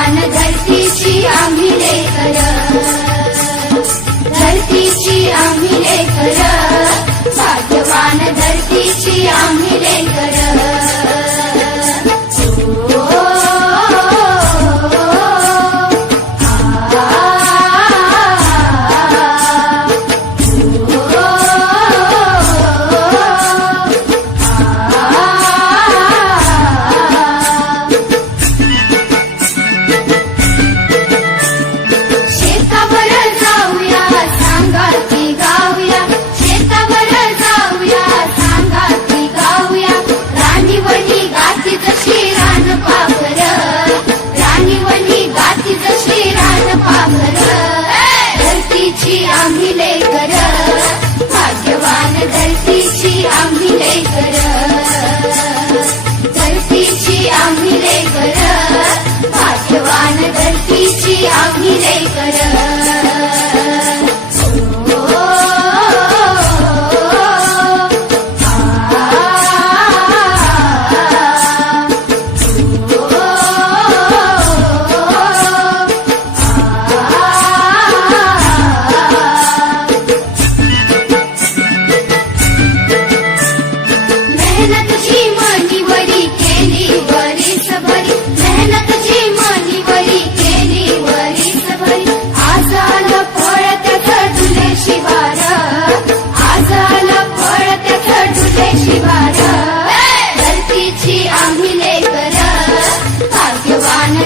भाग्यवान धरतीची आम्ही लेकर, धरतीची आम्ही लेकर, भाग्यवान धरतीची आम्ही लेकर। आम्ही लेकर, भाग्यवान धरतीची आम्ही लेकर, धरतीची आम्ही लेकर, भाग्यवान धरतीची आम्ही लेकर।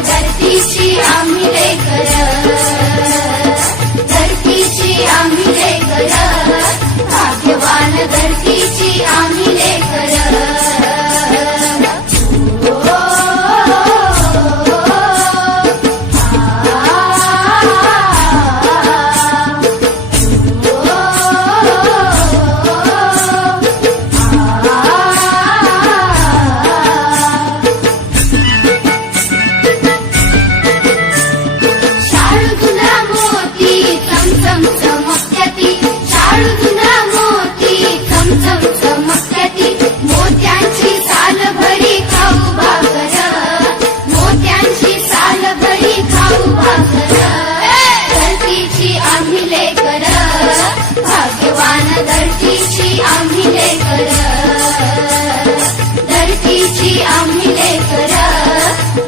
धरतीची आम्ही लेकर, धरतीची आम्ही लेकर, भाग्यवान धरतीची आम्ही लेकर। भाग्यवान धरतीची आम्ही लेकर, धरतीची आम्ही लेकर,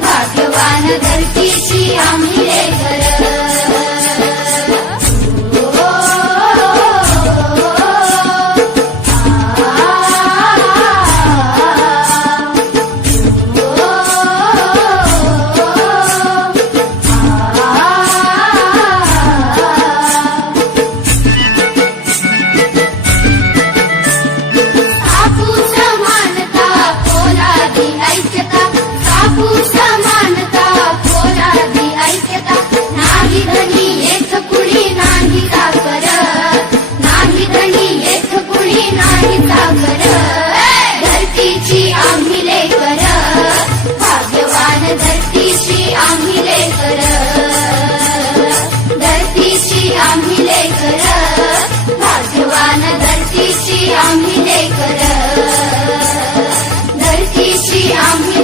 भाग्यवान धरतीची आम्ही लेकर। धरतीची आम्ही लेकर, भाग्यवान धरतीची आम्ही लेकर, धरतीची आम्ही लेकर, भाग्यवान धरतीची आम्ही लेकर, धरतीची आम्ही